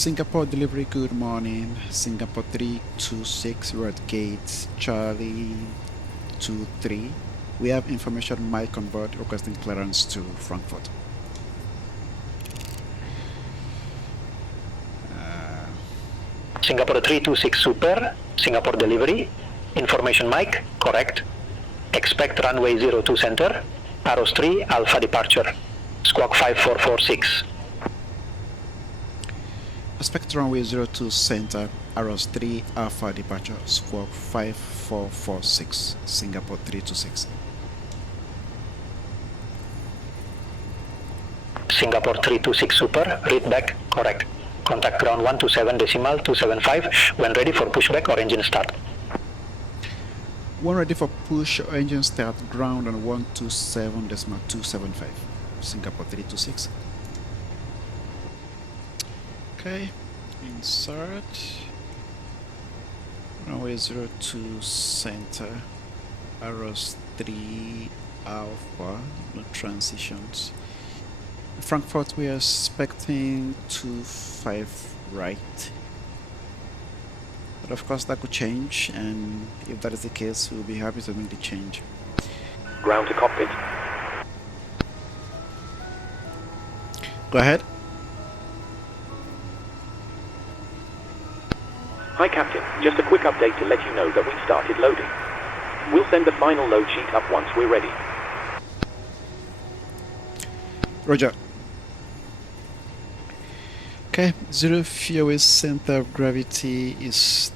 Singapore delivery, good morning. Singapore 326, we're at gate Charlie 23. We have information Mike on board requesting clearance to Frankfurt. Singapore 326 Super, Singapore delivery, information Mike, correct. Expect runway 02 center, arrows 3, Alpha departure, squawk 5446. Expect runway 02 center, arrows 3, Alpha departure, squawk 5446, Singapore 326. Singapore 326 Super, read back, correct. Contact ground 127.275 when ready for pushback or engine start. When ready for push or engine start, ground on 127.275, Singapore 326. Okay, insert. Runway 02 center, arrows 3 Alpha, no transitions. Frankfurt, we are expecting 25 right. But of course that could change, and if that is the case, we'll be happy to make the change. Ground to cockpit. Go ahead. Hi Captain, just a quick update to let you know that we started loading. We'll send the final load sheet up once we're ready. Roger. Okay, zero fuel center of gravity is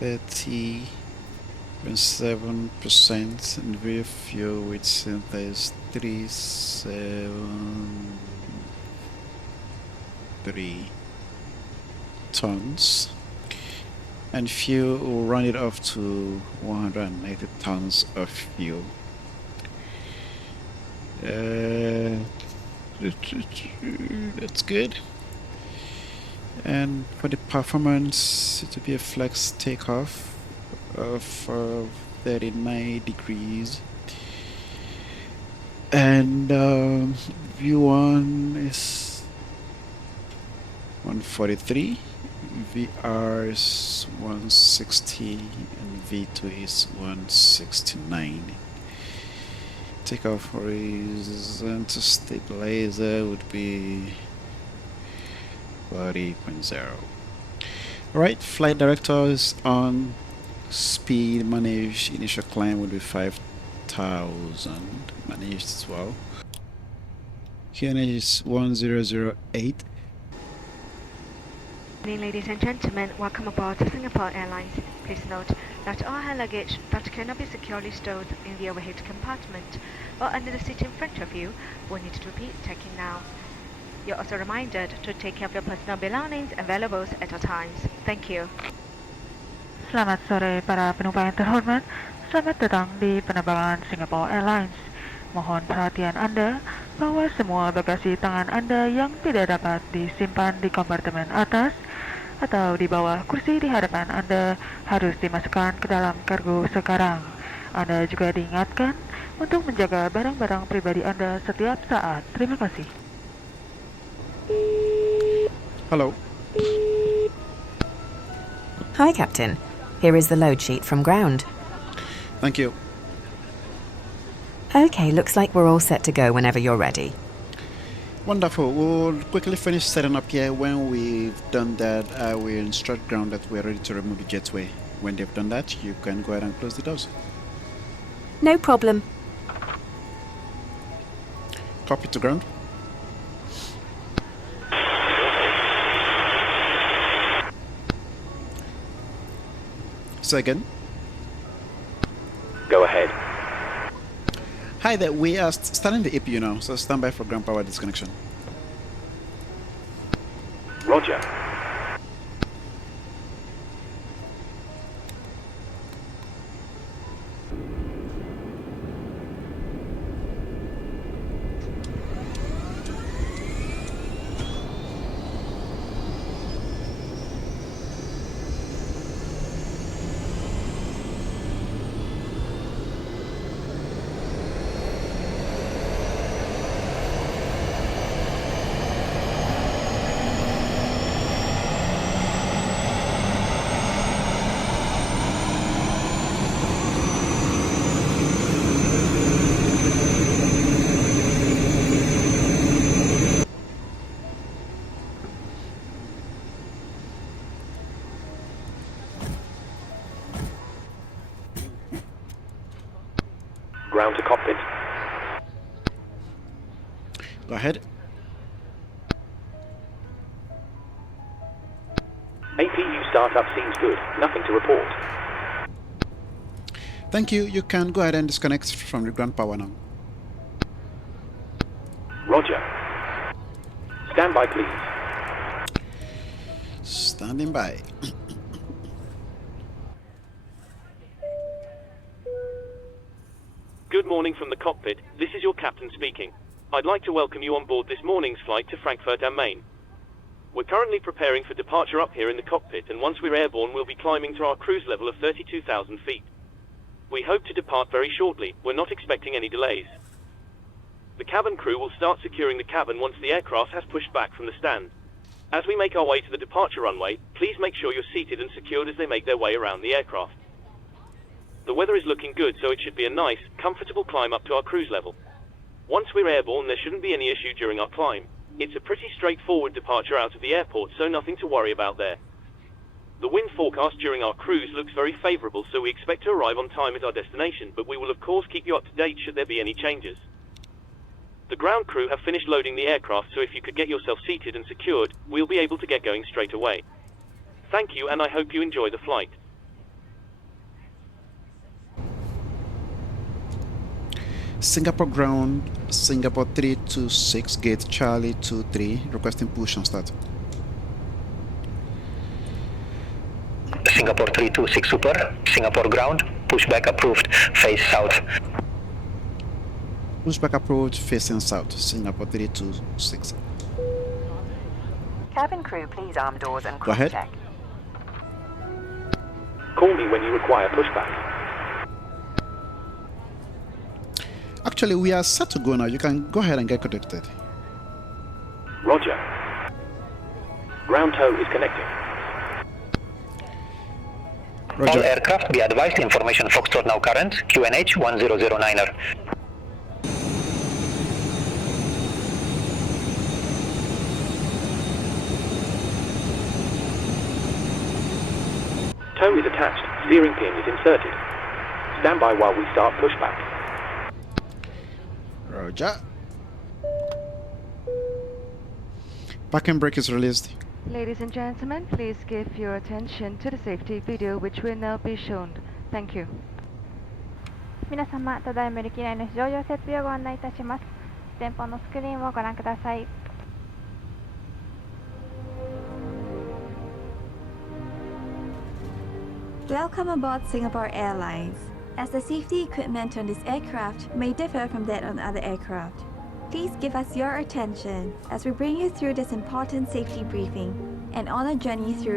30.7%, and rear fuel weight center is 373 tons, and fuel will run it off to 180 tons of fuel. That's good. And for the performance, it will be a flex takeoff of 39 degrees, and V1 is 143, VR is 160, and V2 is 169. Takeoff horizontal stabilizer would be 40.0. Alright, flight director is on. Speed managed, initial climb would be 5,000, managed as well. QNH is 1008. Good evening, ladies and gentlemen, welcome aboard Singapore Airlines. Please note that all hand luggage that cannot be securely stored in the overhead compartment or under the seat in front of you will need to be taken now. You're also reminded to take care of your personal belongings and valuables at all times. Thank you. Selamat sore para penumpang yang terhormat. Selamat datang di penerbangan Singapore Airlines. Mohon perhatian Anda bahwa semua bagasi tangan Anda yang tidak dapat disimpan di kompartemen atas atau di bawah kursi di hadapan Anda harus dimasukkan ke dalam kargo sekarang. Anda juga diingatkan untuk menjaga barang-barang pribadi Anda setiap saat. Terima kasih. Hello. Hi, Captain. Here is the load sheet from ground. Thank you. Okay, looks like we're all set to go whenever you're ready. Wonderful. We'll quickly finish setting up here. When we've done that, I will instruct ground that we're ready to remove the jetway. When they've done that, you can go ahead and close the doors. No problem. Copy to ground. Say again. Go ahead. Hi there, we are starting the APU now, so stand by for ground power disconnection. Roger. ahead. APU startup seems good. Nothing to report. Thank you. You can go ahead and disconnect from the ground power now. Roger. Stand by, please. Standing by. Good morning from the cockpit. This is your captain speaking. I'd like to welcome you on board this morning's flight to Frankfurt am Main. We're currently preparing for departure up here in the cockpit, and once we're airborne, we'll be climbing to our cruise level of 32,000 feet. We hope to depart very shortly. We're not expecting any delays. The cabin crew will start securing the cabin once the aircraft has pushed back from the stand. As we make our way to the departure runway, please make sure you're seated and secured as they make their way around the aircraft. The weather is looking good, so it should be a nice, comfortable climb up to our cruise level. Once we're airborne, there shouldn't be any issue during our climb. It's a pretty straightforward departure out of the airport, so nothing to worry about there. The wind forecast during our cruise looks very favorable, so we expect to arrive on time at our destination, but we will of course keep you up to date should there be any changes. The ground crew have finished loading the aircraft, so if you could get yourself seated and secured, we'll be able to get going straight away. Thank you, and I hope you enjoy the flight. Singapore ground, Singapore 326, gate Charlie 23, requesting push and start. Singapore 326 Super, Singapore ground, pushback approved, face south. Pushback approach facing south, Singapore 326. Cabin crew, please arm doors and Go ahead. check. Call me when you require pushback. Actually, we are set to go now. You can go ahead and get connected. Roger. Ground tow is connecting. All Roger. aircraft be advised, information Foxtrot now current, QNH 1009er. Tow is attached. Steering pin is inserted. Stand by while we start pushback. Roger. Parking brake is released. Ladies and gentlemen, please give your attention to the safety video which will now be shown. Thank you. 皆様、ただいま機内の非常用設備をご案内いたします。前方のスクリーンをご覧ください。Welcome aboard Singapore Airlines. As the safety equipment on this aircraft may differ from that on other aircraft, please give us your attention as we bring you through this important safety briefing and on a journey through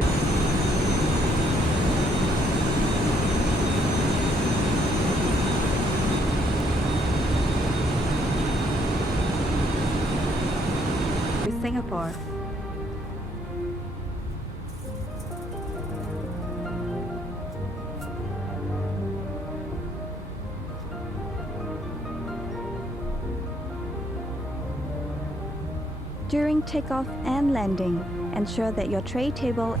Singapore. During takeoff and landing, ensure that your tray table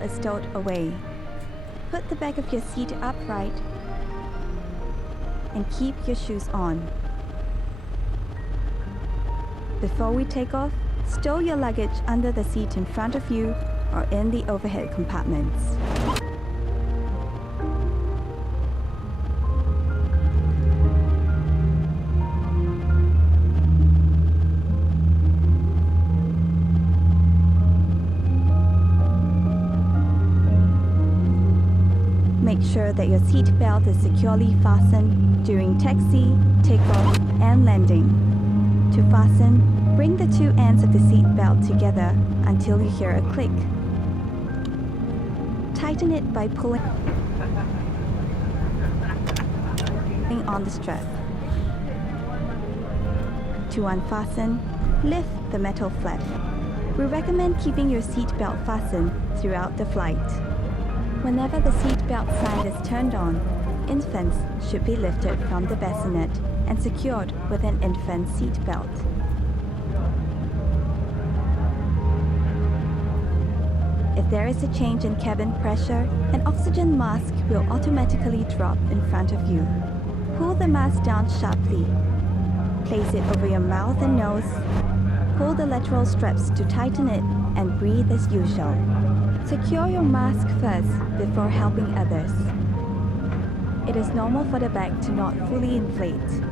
is stowed away. Put the back of your seat upright and keep your shoes on. Before we take off, stow your luggage under the seat in front of you or in the overhead compartments. Make sure that your seat belt is securely fastened during taxi, takeoff, and landing. To fasten, bring the two ends of the seat belt together until you hear a click. Tighten it by pulling on the strap. To unfasten, lift the metal flap. We recommend keeping your seat belt fastened throughout the flight. Whenever the seat belt sign is turned on, infants should be lifted from the bassinet and secured with an infant seat belt. If there is a change in cabin pressure, an oxygen mask will automatically drop in front of you. Pull the mask down sharply. Place it over your mouth and nose. Pull the lateral straps to tighten it and breathe as usual. Secure your mask first before helping others. It is normal for the bag to not fully inflate.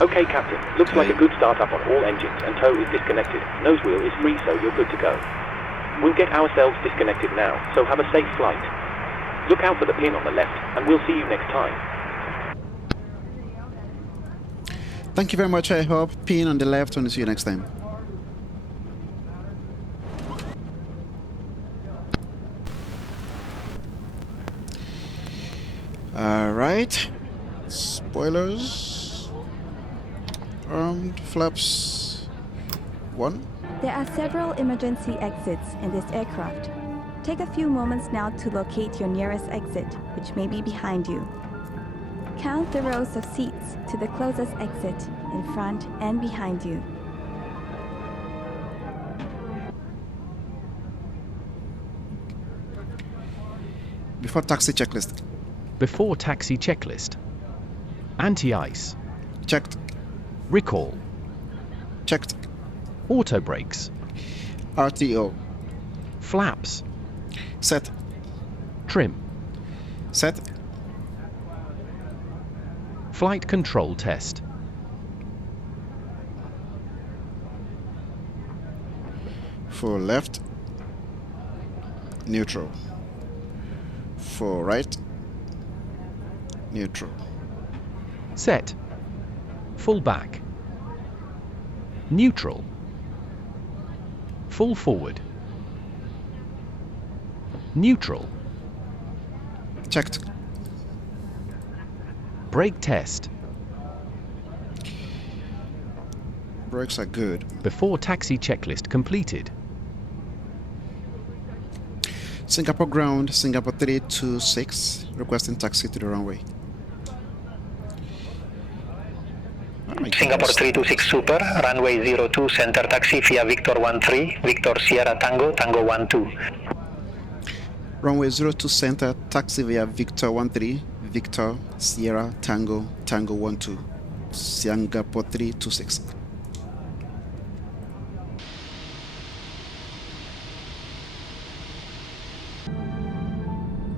Okay, Captain. Looks like a good startup on all engines and tow is disconnected. Nose wheel is free, so you're good to go. We'll get ourselves disconnected now, so have a safe flight. Look out for the pin on the left, and we'll see you next time. Thank you very much, I hope. Pin on the left, and see you next time. Alright. Spoilers. Flaps 1. There are several emergency exits in this aircraft. Take a few moments now to locate your nearest exit, which may be behind you. Count the rows of seats to the closest exit in front and behind you. Before taxi checklist. Before taxi checklist. Anti-ice. Checked. Recall. Checked. Auto brakes. RTO. Flaps. Set. Trim. Set. Flight control test. For left. Neutral. For right. Neutral. Set. Full back. Neutral. Full forward. Neutral. Checked. Brake test. Brakes are good. Before taxi checklist completed. Singapore ground, Singapore 326, requesting taxi to the runway. Singapore 326 Super, runway 02 center taxi via Victor 13, Victor Sierra Tango, Tango 12. Runway 02 center taxi via Victor 13, Victor Sierra Tango, Tango 12, Singapore 326.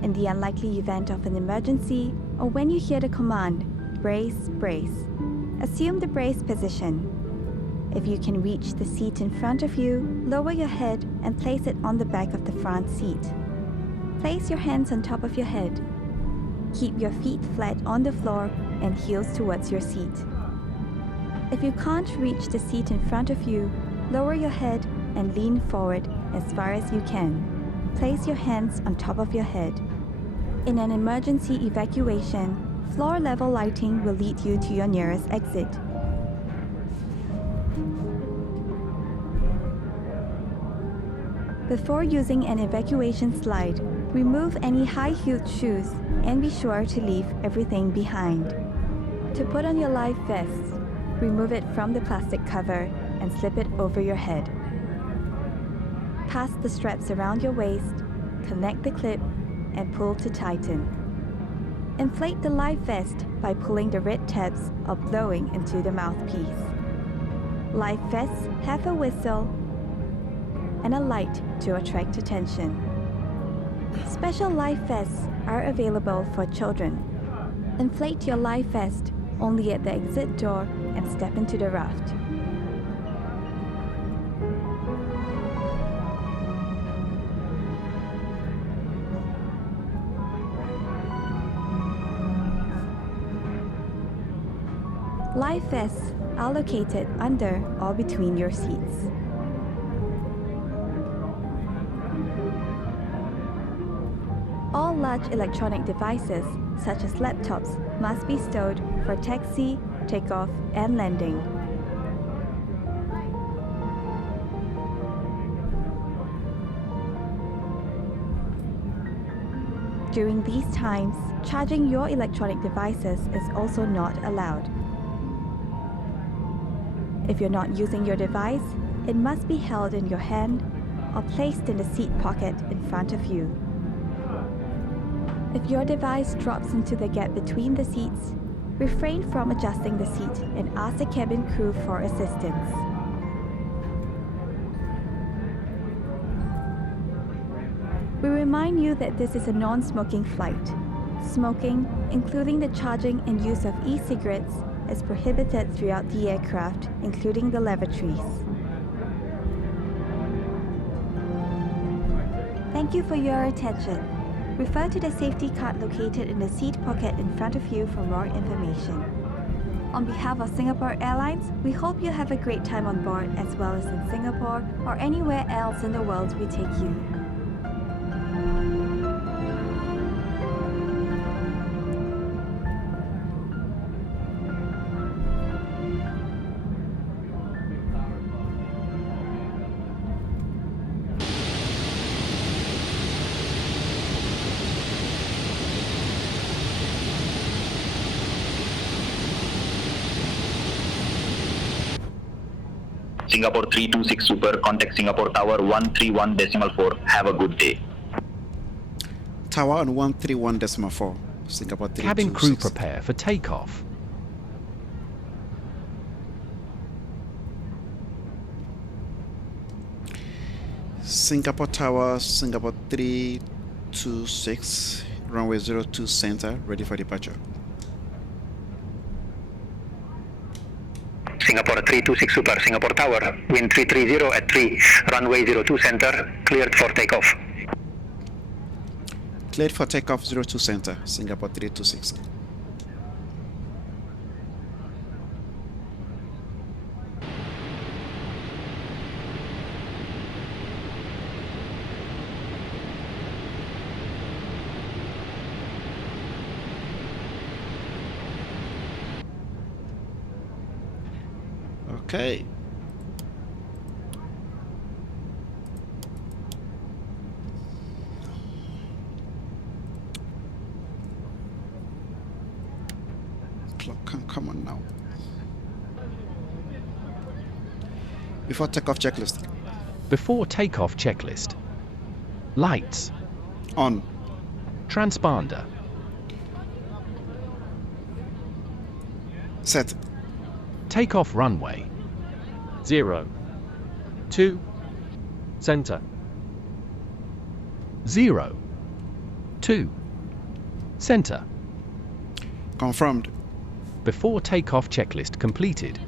In the unlikely event of an emergency, or when you hear the command, brace, brace, assume the brace position. If you can reach the seat in front of you, lower your head and place it on the back of the front seat. Place your hands on top of your head. Keep your feet flat on the floor and heels towards your seat. If you can't reach the seat in front of you, lower your head and lean forward as far as you can. Place your hands on top of your head. In an emergency evacuation, floor level lighting will lead you to your nearest exit. Before using an evacuation slide, remove any high-heeled shoes and be sure to leave everything behind. To put on your life vest, remove it from the plastic cover and slip it over your head. Pass the straps around your waist, connect the clip, and pull to tighten. Inflate the life vest by pulling the red tabs or blowing into the mouthpiece. Life vests have a whistle and a light to attract attention. Special life vests are available for children. Inflate your life vest only at the exit door and step into the raft. Life vests are located under or between your seats. All large electronic devices, such as laptops, must be stowed for taxi, takeoff, and landing. During these times, charging your electronic devices is also not allowed. If you're not using your device, it must be held in your hand or placed in the seat pocket in front of you. If your device drops into the gap between the seats, refrain from adjusting the seat and ask the cabin crew for assistance. We remind you that this is a non-smoking flight. Smoking, including the charging and use of e-cigarettes, is prohibited throughout the aircraft, including the lavatories. Thank you for your attention. Refer to the safety card located in the seat pocket in front of you for more information. On behalf of Singapore Airlines, we hope you have a great time on board as well as in Singapore or anywhere else in the world we take you. Singapore 326 Super, contact Singapore Tower 131.4. Have a good day. Tower on 131.4. Singapore 326. Cabin crew prepare for takeoff. Singapore Tower, Singapore 326, runway 02 center, ready for departure. Singapore 326 Super, Singapore Tower, wind 330 at 3, runway 02 center, cleared for takeoff. Cleared for takeoff 02 center, Singapore 326. Okay. Clock can come on now. Before takeoff checklist. Before takeoff checklist. Lights. On. Transponder. Set. Takeoff runway. 0, 2, center. 0, 2, center. Confirmed. Before takeoff checklist completed.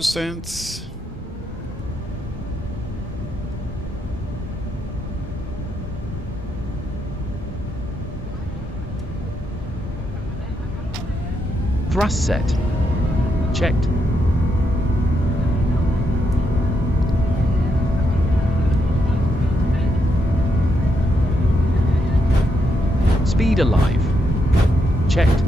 %. Thrust set. Checked. Speed alive. Checked.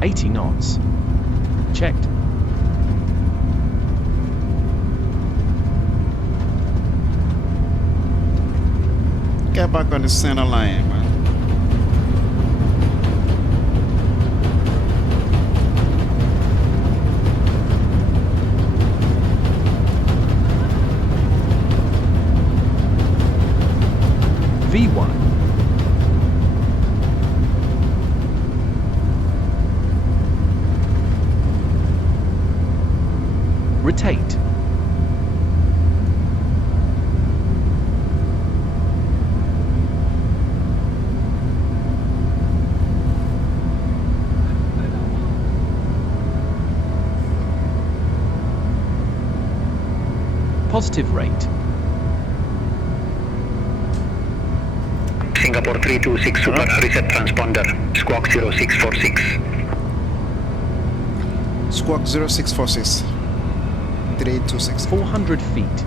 $80 knots. Checked. Get back on the center line, man. V1. Rotate. Positive rate. Singapore 326 Super reset transponder, squawk 0646. Squawk 0646. 3826. 400 feet.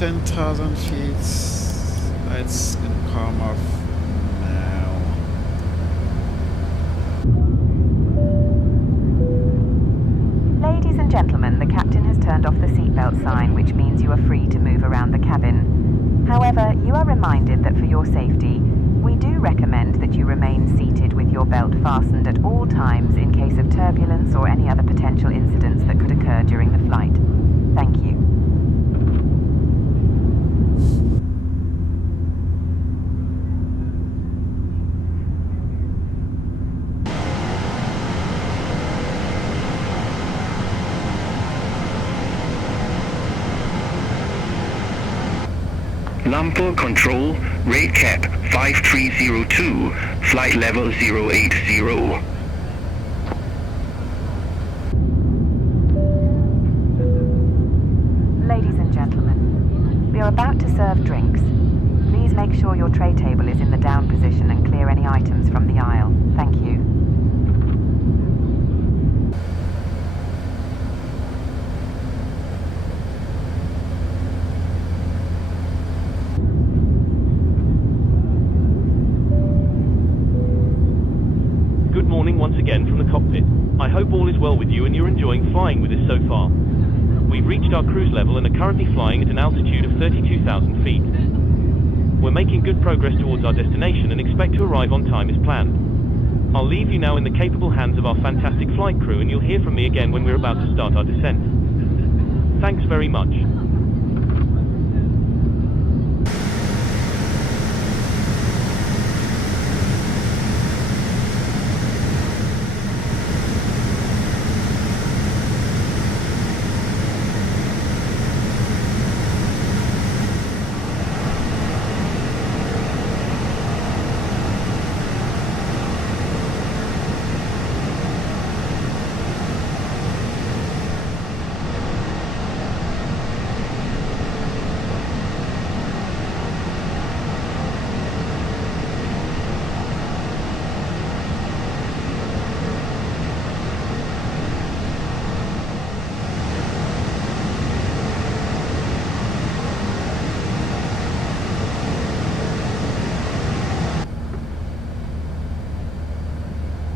10,000 feet. It's gonna come off now. Ladies and gentlemen, the captain has turned off the seatbelt sign, which means you are free to move around the cabin. However, you are reminded that for your safety, we do recommend that you remain seated with your belt fastened at all times in case of turbulence or any other potential incidents that could occur during the flight. Thank you. Lumpur Control, rate cap 5302, flight level 080. Ladies and gentlemen, we are about to serve drinks. Please make sure your tray table is in the down position and clear any items from the aisle. Thank you. Good morning once again from the cockpit. I hope all is well with you and you're enjoying flying with us so far. We've reached our cruise level and are currently flying at an altitude of 32,000 feet. We're making good progress towards our destination and expect to arrive on time as planned. I'll leave you now in the capable hands of our fantastic flight crew and you'll hear from me again when we're about to start our descent. Thanks very much.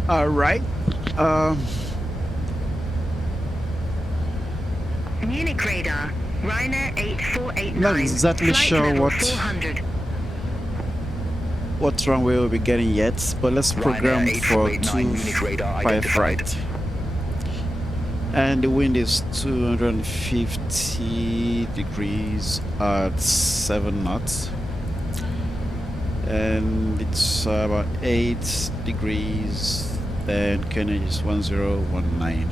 All right. Munich radar, Ryanair 8489. Not exactly flight sure level what 400. what runway we'll be getting yet, but let's program for 25 right. And the wind is 250 degrees at 7 knots. And it's about 8 degrees. Then Kennedy is 1019.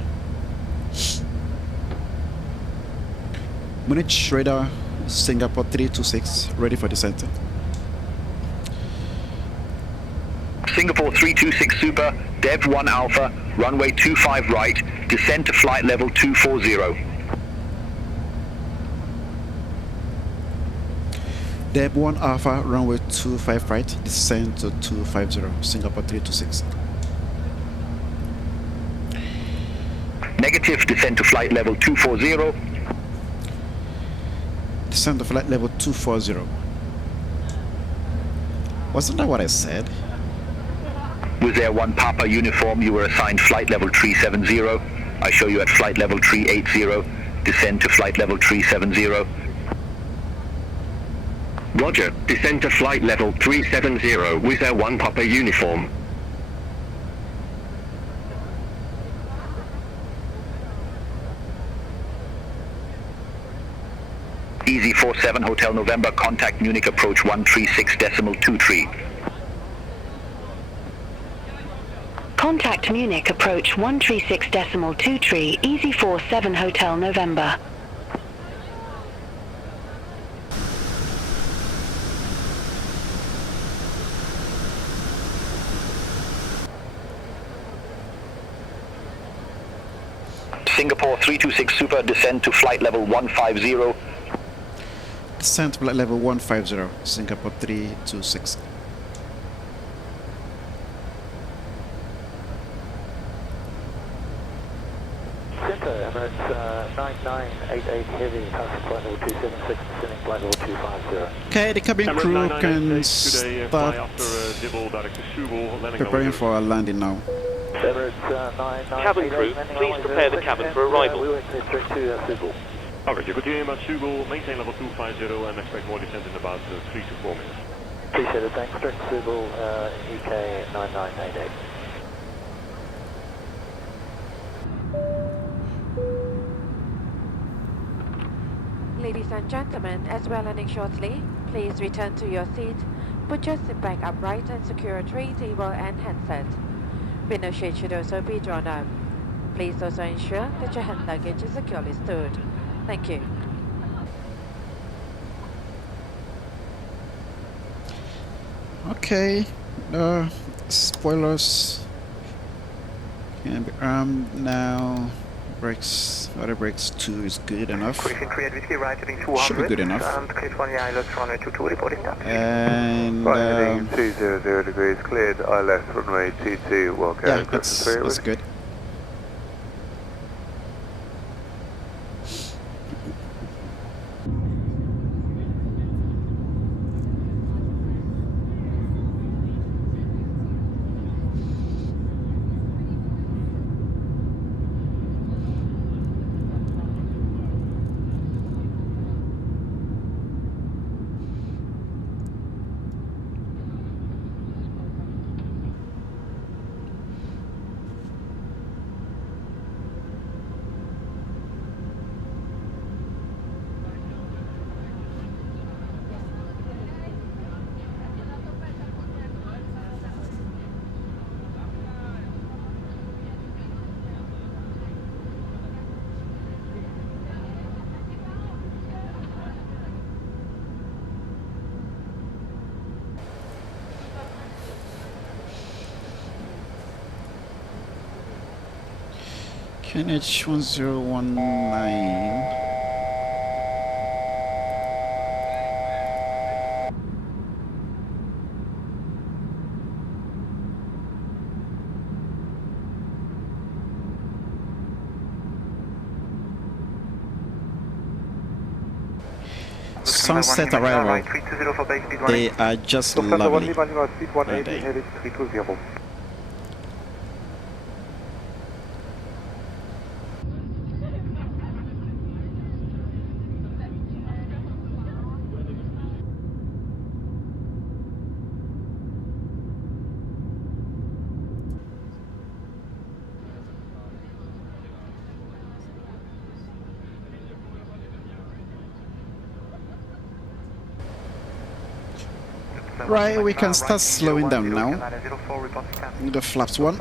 Munich radar, Singapore 326, ready for descent. Singapore 326 Super, Dev 1 Alpha, runway 25 right, descend to flight level 240. Dev 1 Alpha, runway 25 right, descend to 250, Singapore 326. Negative, descend to flight level 240. Descend to flight level 240. Wasn't that what I said? Wizz Air 1 Papa uniform, you were assigned flight level 370. I show you at flight level 380. Descend to flight level 370. Roger, descend to flight level 370, Wizz Air 1 Papa uniform. Easy 47 Hotel November, contact Munich approach 136.23. Contact Munich approach 136.23, Easy 47 Hotel November. Singapore 326 Super, descend to flight level 150. Descent to flight level 150, Singapore 326. Emirates 9988 Heavy, passing flight level 276, descending flight level 250. Okay, the cabin crew can start preparing for a landing now. Cabin crew, please prepare the cabin for arrival. Alright, you continue about Sugal, maintain level 250 and expect more descent in about 3 to 4 minutes. Appreciate it, thanks. Direct Sugal, EK 9988. Ladies and gentlemen, as we're landing shortly, please return to your seat, put your seat back upright and secure a tray table and handset. Window shade should also be drawn up. Please also ensure that your hand luggage is securely stowed. Thank you. Okay, spoilers can be armed now. Brakes, auto brakes 2 is good enough. Should be good enough. And heading 200 degrees, cleared ILS runway 22, welcome. Yeah, that's good. KNH 1019. Sunset arrival. They are just lovely. Aren't they? Right, we can start slowing down now. The flaps 1.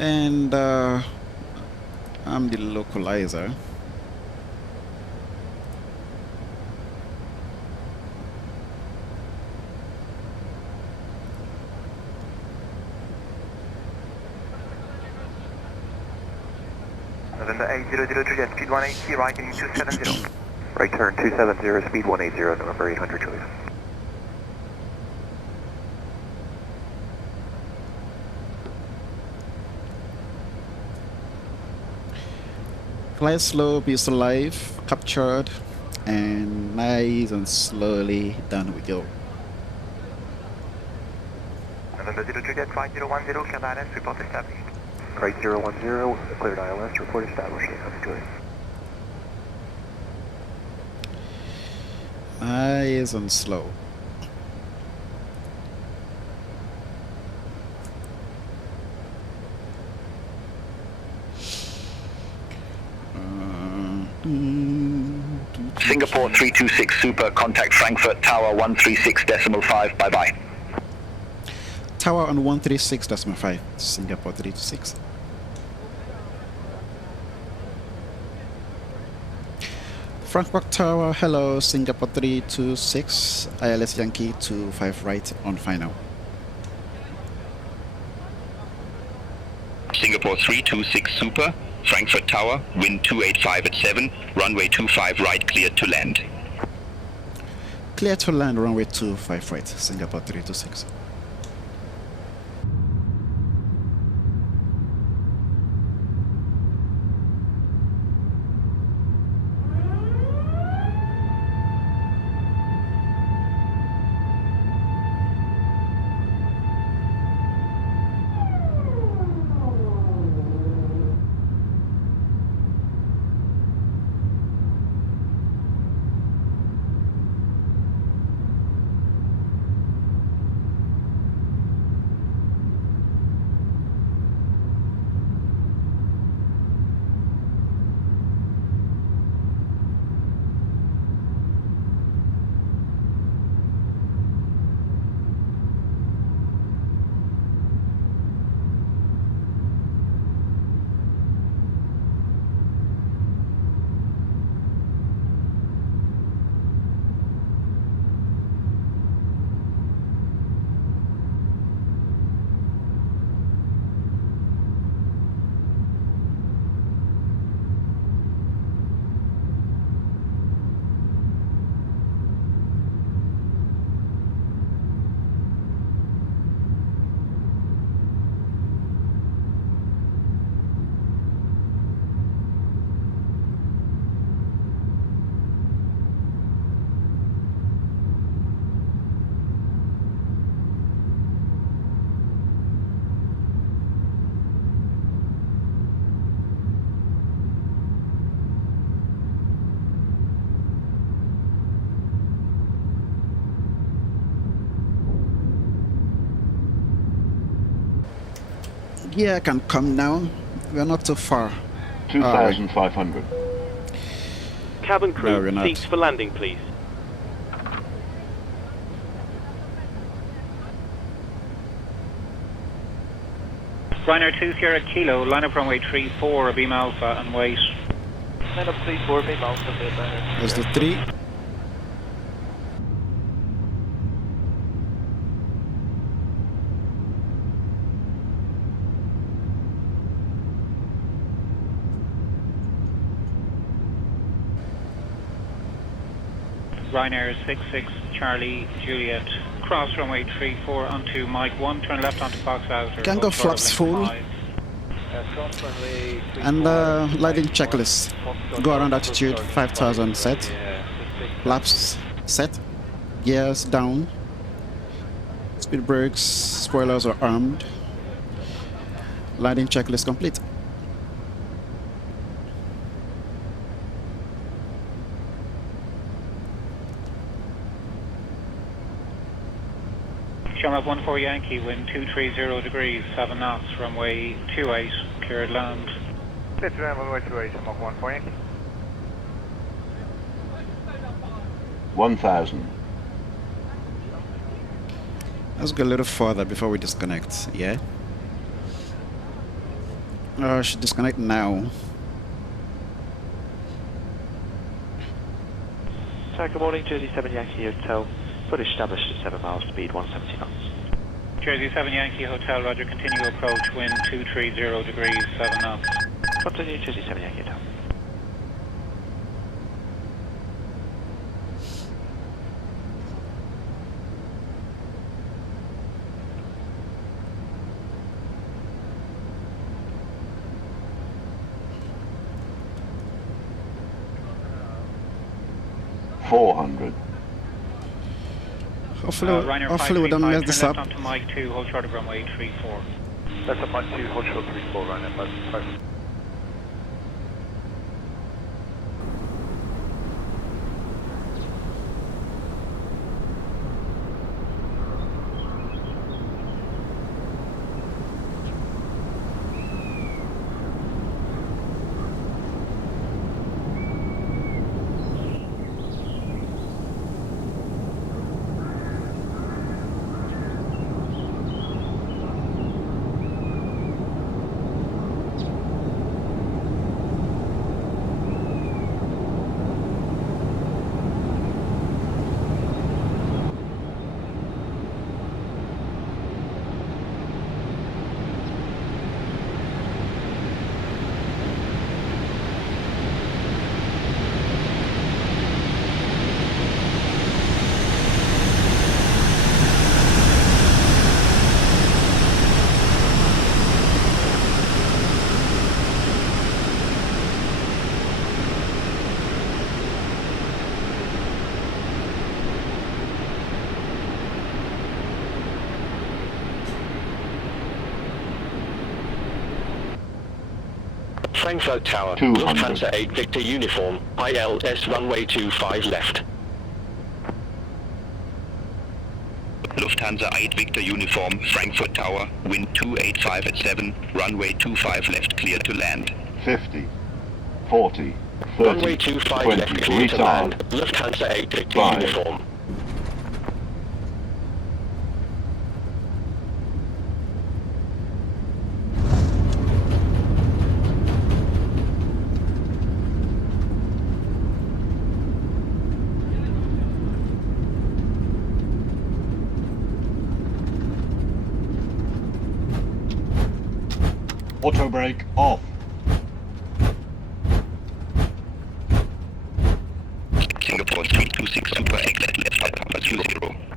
And I'm the localizer. November 800 jet speed 180, right heading 270. Right turn 270, speed 180, November 800 Juliet. Fly slow, be alive, captured, and nice and slowly down we go. November 0 jet, flight 010, cleared ILS, report established. Right 010, cleared ILS, report established. Nice and slow. Singapore 326 Super, contact Frankfurt Tower 136.5, bye-bye. Tower on 136.5, Singapore 326. Frankfurt Tower, hello, Singapore 326, ILS Yankee 25 right on final. Singapore 326 Super, Frankfurt Tower, wind 285 at 7, runway 25 right, cleared to land. Clear to land, runway 25 right, Singapore 326. Yeah, I can come now. We're not too far. 2,500. Cabin crew, No, we're not. seats for landing, please. Ryanair 20 Kilo, line up runway 34, beam alpha and wait. Line up 34, beam alpha, There's the 3. Ryanair 66 Charlie Juliet, cross runway 34 onto Mike 1, turn left onto Fox Outer. Can go flaps full. And lighting checklist. Go around altitude 5000 set. Flaps set. Gears down. Speed brakes, spoilers are armed. Lighting checklist complete. Shamrock 14 Yankee, wind 230 degrees, 7 knots, runway 28, cleared land. Let's run runway 28, Shamrock 14 Yankee. 1,000. Let's go a little further before we disconnect, yeah? I should disconnect now. Good morning, Jersey 7 Yankee Hotel. Foot established at 7 miles, speed 170 knots. Jersey 7 Yankee Hotel, roger, continue approach, wind 230 degrees, 7 knots. Continue, Jersey 7 Yankee Hotel. $400. Hopefully we don't mess this up. Left onto Mike 2, hold short of runway 34. That's a Mike 2, hold short 34, Ryanair 5. Frankfurt Tower, 200. Lufthansa 8 Victor Uniform, ILS runway 25 left. Lufthansa 8 Victor Uniform, Frankfurt Tower, wind 285 at 7, runway 25 left, clear to land. 50, 40, 30, Runway 25 20, left, clear to retard. land. Lufthansa 8 Victor 5. Uniform. Auto brake off. Singapore 326 Super exit left at Papa 20.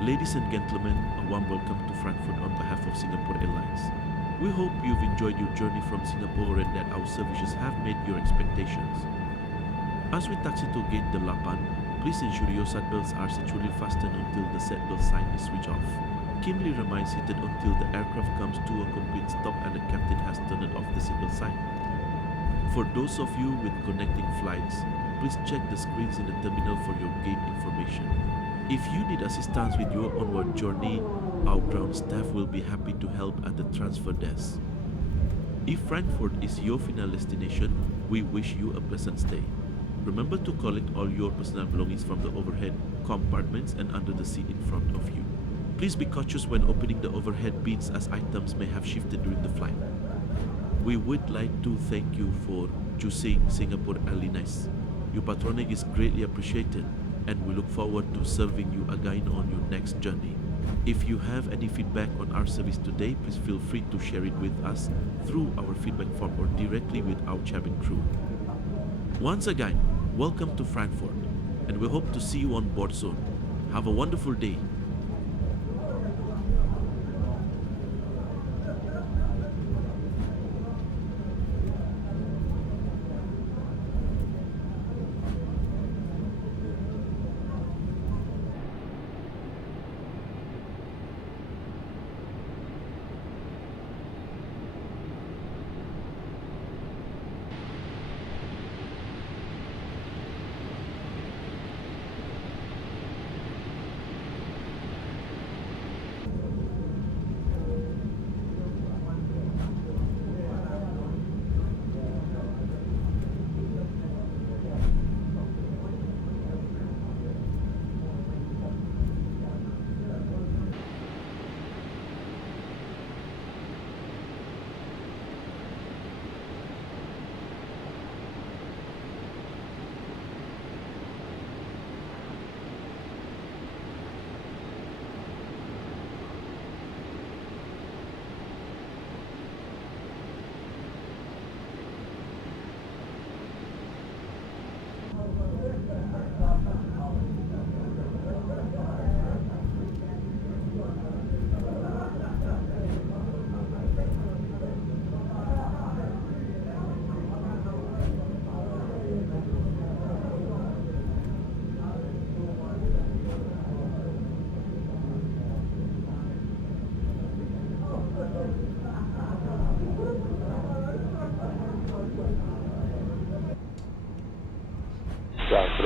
Ladies and gentlemen, a warm welcome to Frankfurt on behalf of Singapore Airlines. We hope you've enjoyed your journey from Singapore and that our services have met your expectations. As we taxi to gate the 8, please ensure your seatbelts are securely fastened until the seatbelt sign is switched off. keenly reminds you that until the aircraft comes to a complete stop and the captain has turned off the seatbelt sign. For those of you with connecting flights, please check the screens in the terminal for your gate information. If you need assistance with your onward journey, our ground staff will be happy to help at the transfer desk. If Frankfurt is your final destination, we wish you a pleasant stay. Remember to collect all your personal belongings from the overhead compartments and under the seat in front of you. Please be cautious when opening the overhead bins as items may have shifted during the flight. We would like to thank you for choosing Singapore Airlines. Your patronage is greatly appreciated, and we look forward to serving you again on your next journey. If you have any feedback on our service today, please feel free to share it with us through our feedback form or directly with our cabin crew. Once again, welcome to Frankfurt, and we hope to see you on board soon. Have a wonderful day.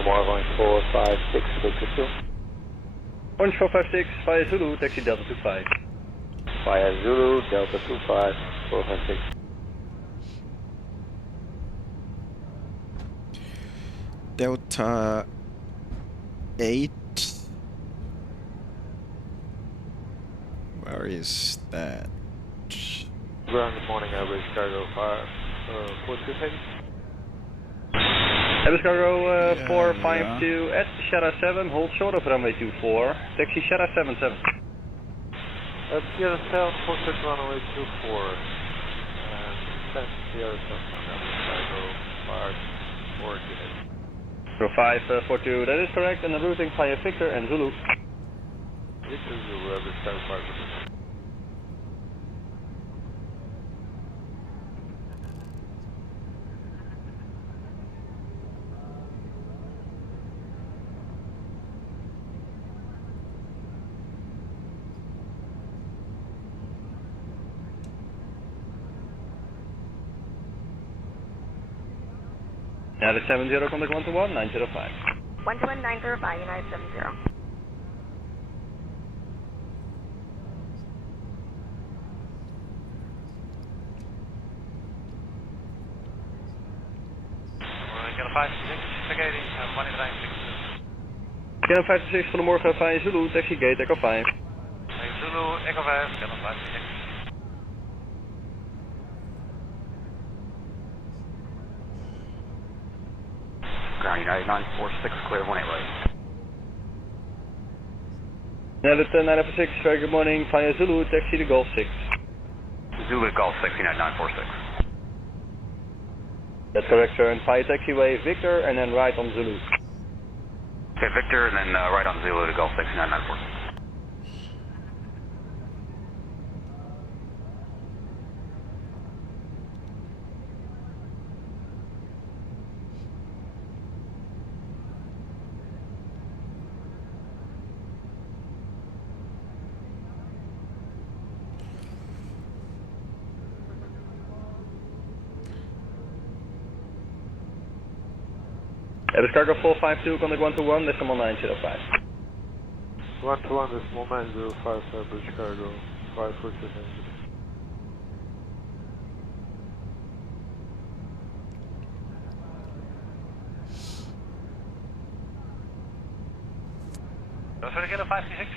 Orange 456, Victor 2. Orange 456, via Zulu, taxi Delta 25. Via Zulu, Delta 25, 456. Delta 8. Where is that? Ground, good morning, average cargo 426. Airbus Cargo 452 at Sierra 7, hold short of runway 24, taxi Sierra 77. Sierra 7, hold short runway 24, and send Sierra 7, cargo 542, that is correct, and the routing via Victor and Zulu. Victor Zulu, average cargo 542. United 70, contact 121, 905. 121, 905, United 70. Kilo 56, vacating, money 962. Kilo 56, goedemorgen, via Zulu, taxi gate, Echo 5. Zulu, Echo 5, Kilo 56. Ground United 946, clear 18 right. United 946, very good morning, via Zulu, taxi to Golf 6. Zulu Golf 6, United 946. That's correct, sir, and via taxiway Victor, and then right on Zulu. Okay, Victor, and then right on Zulu to Golf 6, United 946. Airbus Cargo 452, contact 121, decimal 905. 121, decimal 905, British Cargo, 542. Verkeer 56.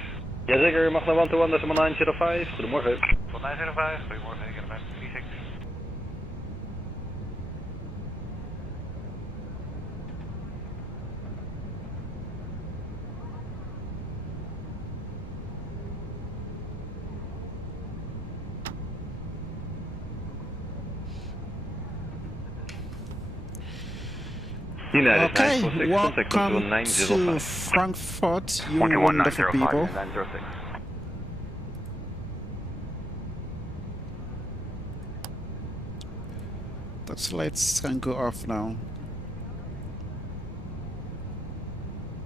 Jazeker, u mag naar 121, decimal 905. Goedemorgen. Tot 905, goedemorgen, verkeer 56. Okay, welcome to Frankfurt, you wonderful people. 906. The lights can go off now.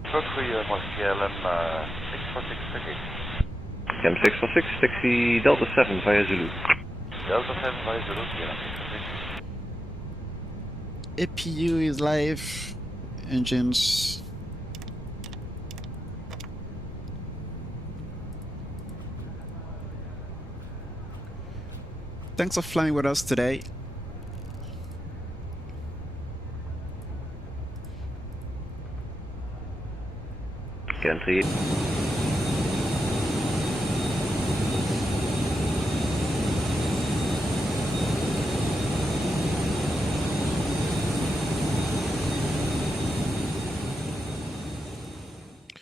Good for you, KLM 646 ticket. KLM 646, taxi Delta 7 via Zulu. Delta 7 via Zulu, KLM 646. APU is live, engines. Thanks for flying with us today. KLM 380.